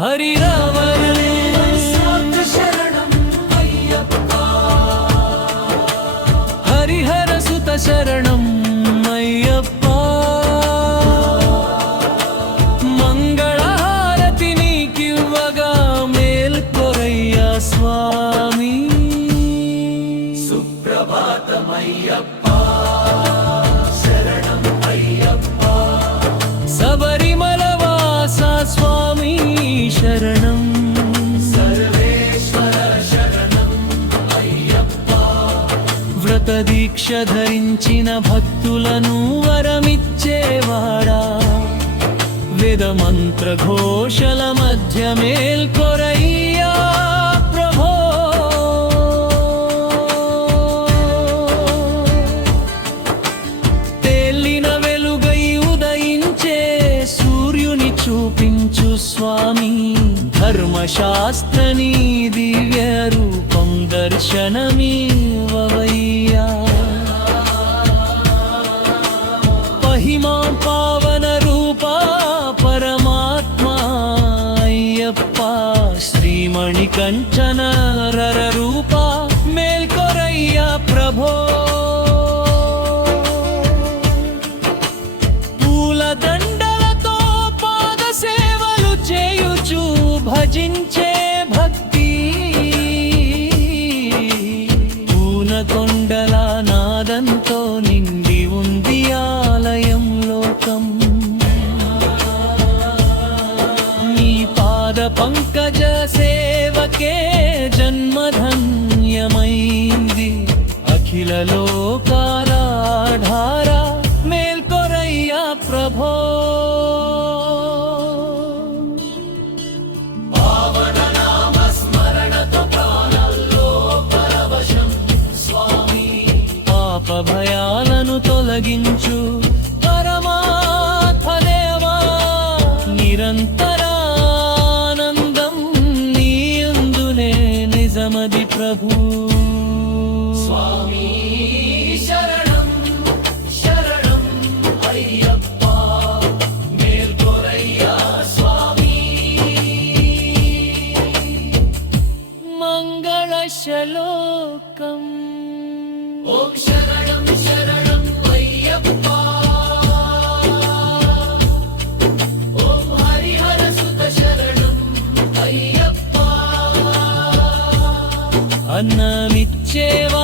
హరిరావణే హరిహర సుత శరణం అయ్యప్ప. మంగళహారతి నీకివ్వగా మేల్కొరయ్యా స్వామి. సుప్రభాతమయ్యప్ప. శిక్ష ధరించిన భక్తులను వరమిచ్చేవాడా? వేద మంత్ర ఘోషల మధ్య మేల్కొరయ్యా ప్రభో. తేలిన వెలుగై ఉదయించే సూర్యుని చూపించు స్వామి. ధర్మశాస్త్రని దివ్య రూపం దర్శనమీ. మహిమా పావన రూపా పరమాత్మా అయ్యప్ప. శ్రీమణి కంచన రర రూపా మేల్కొరయ్యా ప్రభో. పూల దండలతో పాద సేవలు చేయుచు భజించే నీకే జన్మధన్యమైంది. అఖిల లోకారాధార మేల్కొరయ్యా ప్రభో. భయాలను తొలగించు పరమాత్మదేవా నిరంతరం నిజమది ప్రభు. స్వామి శరణం శరణం అయ్యప్ప. మేల్కొరయ్యా స్వామి. మంగళ శ్లోకం. ఓం అన్నమిచ్చేవ?